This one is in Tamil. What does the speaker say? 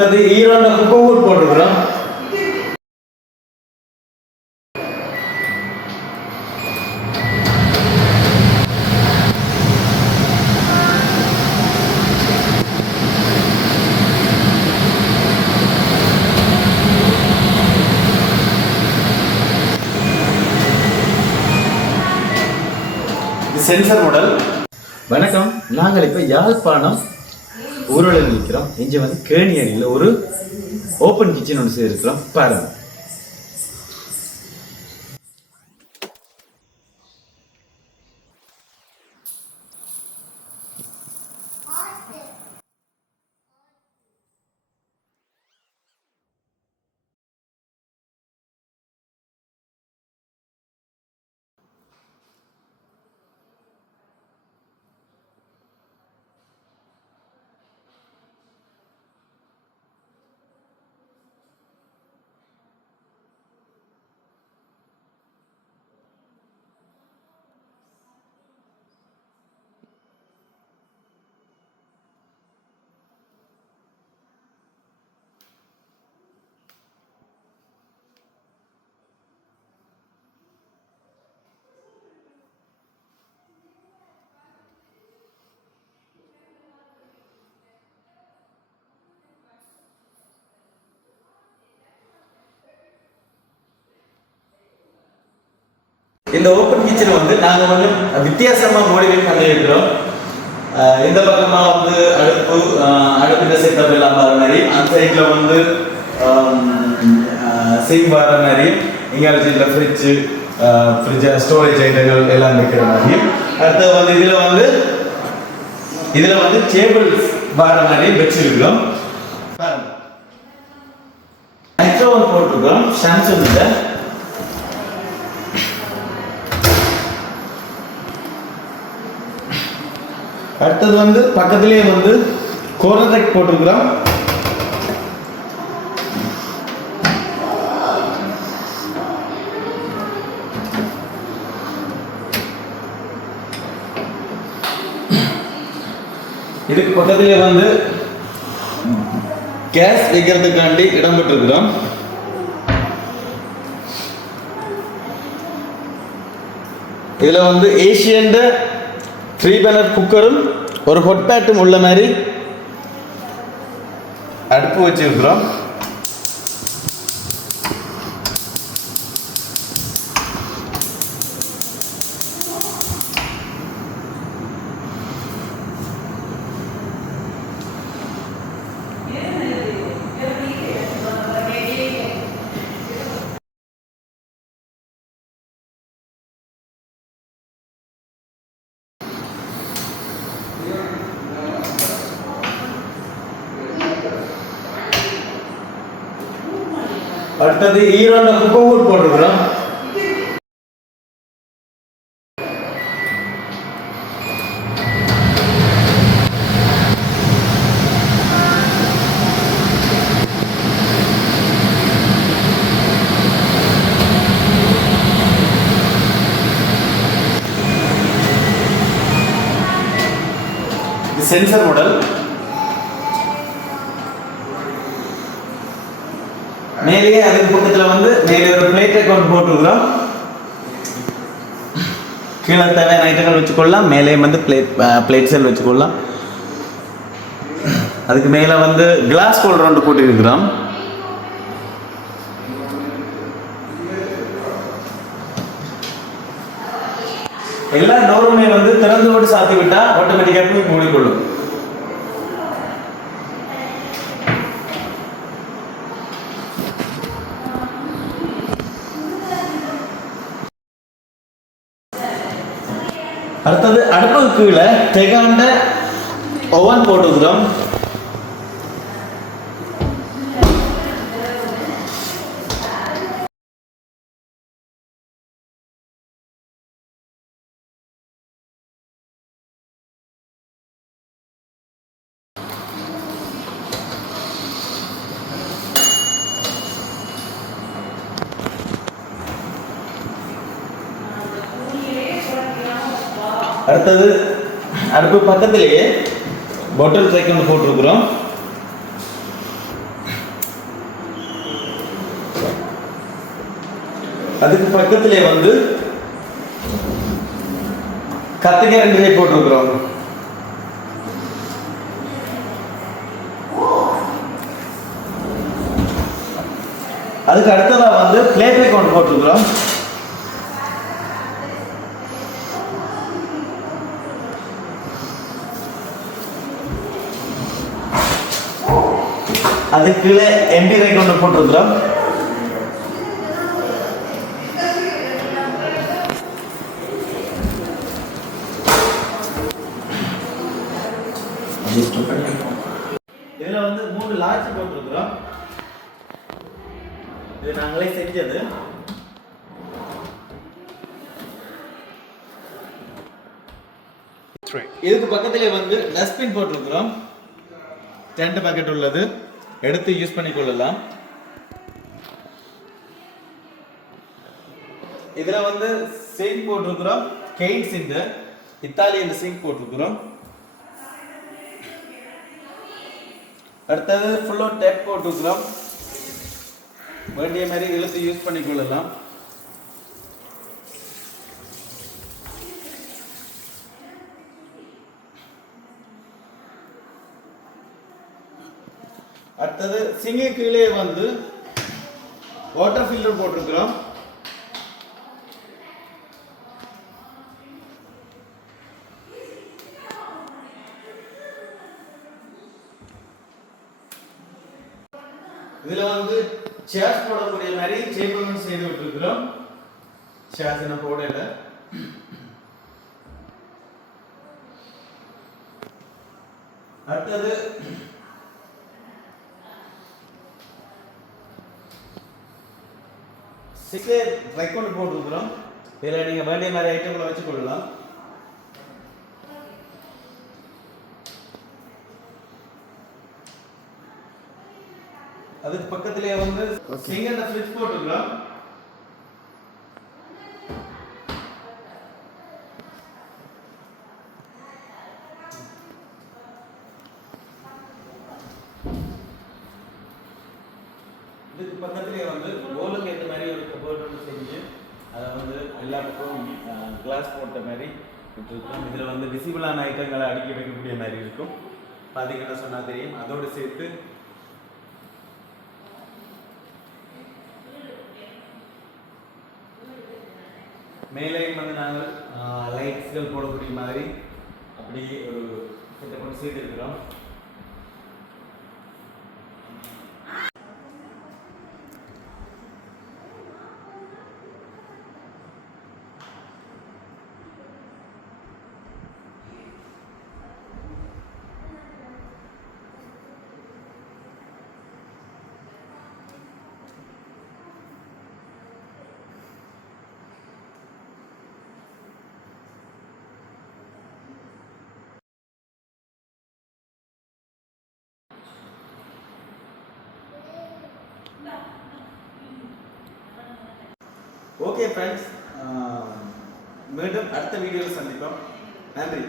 அடுத்தது ஈரோட குப்பை போட்டுக்கிறோம். Sensor model. வணக்கம், நாங்கள் இப்போ யாழ்ப்பாணம் ஊரில் நிற்கிறோம். இங்கே வந்து கேணியடியில் ஒரு ஓப்பன் கிச்சன் ஒன்று செய்திருக்கிறோம், பாருங்க. இந்த ஓப்பன் கிச்சன் வந்து நாங்கள் வந்து வித்தியாசமாக மாடிஃபை பண்ணியிருக்கிறோம். இந்த பக்கமாக வந்து அடுப்பில் செட்டப் எல்லாம் வர மாதிரி, அந்த சைடில் வந்து சிங் வர மாதிரி, இங்கே சைடில் ஃப்ரிட்ஜு ஸ்டோரேஜ் ஐட்டங்கள் எல்லாம் வைக்கிற மாதிரி. அடுத்தது வந்து இதில் வந்து டேபிள் வர மாதிரி வச்சிருக்கிறோம். மைக்ரோவன் போட்டிருக்கிறோம், சாம்சங் இல்லை. அடுத்தது வந்து பக்கத்திலேயே வந்து கோரதெக் போட்டிருக்கிறோம். இதுக்கு பக்கத்திலே வந்து கேஸ் வைக்கிறதுக்காண்டி இடம் பெற்றிருக்கிறோம். இதுல வந்து ஏசியன் 3 பர்னர் குக்கரும் ஒரு ஹொட் பேட்டும் உள்ள மாதிரி அடுப்பு வச்சிருக்கிறோம். அடுத்தது ஈரோட குப்பை போட்டுக்கிறோம். Sensor model. மேலேயே அதுக்கு பக்கத்தில் வந்து மேலே ஒரு பிளேட் அக்கௌண்ட் போட்டுக்கிறோம். கீழே தேவையான ஐட்டங்கள் வச்சுக்கொள்ளலாம், மேலே வந்து பிளேட் செல் வச்சுக்கொள்ளலாம். அதுக்கு மேலே வந்து கிளாஸ் ஹோல்டர் ஒன்று போட்டுருக்கிறோம். எல்லா டோருமே வந்து திறந்து விட்டு சாத்தி விட்டா ஆட்டோமேட்டிக்காக மூடிக்கொள்ளும். அடுத்தது அடுப்புக்கு கீழே தெகாண்ட ஓவன் போட்டுக்கிறோம். அடுத்தது அடுப்பு பக்கத்திலேயே பாட்டில் ட்ரைக் ஒன்று போட்டிருக்கிறோம். அதுக்கு பக்கத்திலே வந்து கத்திரிக்காய் 2 போட்டுருக்குறோம். அதுக்கு அடுத்ததா வந்து பிளேட் கொண்டு போட்டுருக்குறோம். அதுக்கு கீழே எம்பி ரை கொண்டு போட்டுருக்குறோம். இதுல வந்து 3 லாட்சி போட்டுருக்குறோம். இது நாங்களே செஞ்சது. இதுக்கு பக்கத்திலே வந்து டஸ்ட்பின் போட்டிருக்கிறோம். 2 பக்கெட் உள்ளது, எடுத்து யூஸ் பண்ணிக்கொள்ளலாம். இதுல வந்து சிங்க் போட்டிருக்கிறோம். கெய்ன்ஸ் இந்த இத்தாலியன் சிங்க் போட்டிருக்கிறோம். அடுத்தது ஃபுல்லோ டேப் போட்டிருக்கிறோம். வேண்டிய மாதிரி இழுத்து யூஸ் பண்ணிக்கொள்ளலாம். அடுத்தது சிங்கு கீழே வந்து வாட்டர் ஃபில்டர் போட்டிருக்கிறோம். இதுல வந்து சேர்ஸ் போடக்கூடிய மாதிரி சேம்பர்மெண்ட் செய்து விட்டுருக்கிறோம். சேர்ஸ் என்ன போடல. அடுத்தது சிக்கர் ரெக்கார்ட் போட்டுருக்கிறோம். இதில் நீங்கள் வேண்டிய மாதிரி ஐட்டங்களை வச்சு கொள்ளலாம். அதுக்கு பக்கத்திலே வந்து சிங்கிள் ஸ்விட்ச் போட்டுருக்கிறோம். இதுக்கு பக்கத்திலே வந்து கோலுக்கு ஏற்ற மாதிரி ஒரு கபோர்ட் ஒன்று செஞ்சு அதை வந்து எல்லா பக்கமும் கிளாஸ் போட்ட மாதிரி விட்டுருக்கோம். இதில் வந்து விசிபிளான ஐட்டங்களை அடுக்கி வைக்கக்கூடிய மாதிரி இருக்கும். பார்த்தீங்கன்னா சொன்னால் தெரியும். அதோடு சேர்த்து மேலேயும் வந்து நாங்கள் லைட்ஸ்கள் போடக்கூடிய மாதிரி அப்படி ஒரு செட்டப் பண்ணி செய்திருக்கிறோம். ஓகே ஃப்ரெண்ட்ஸ், மீண்டும் அடுத்த வீடியோவில் சந்திப்போம். நன்றி.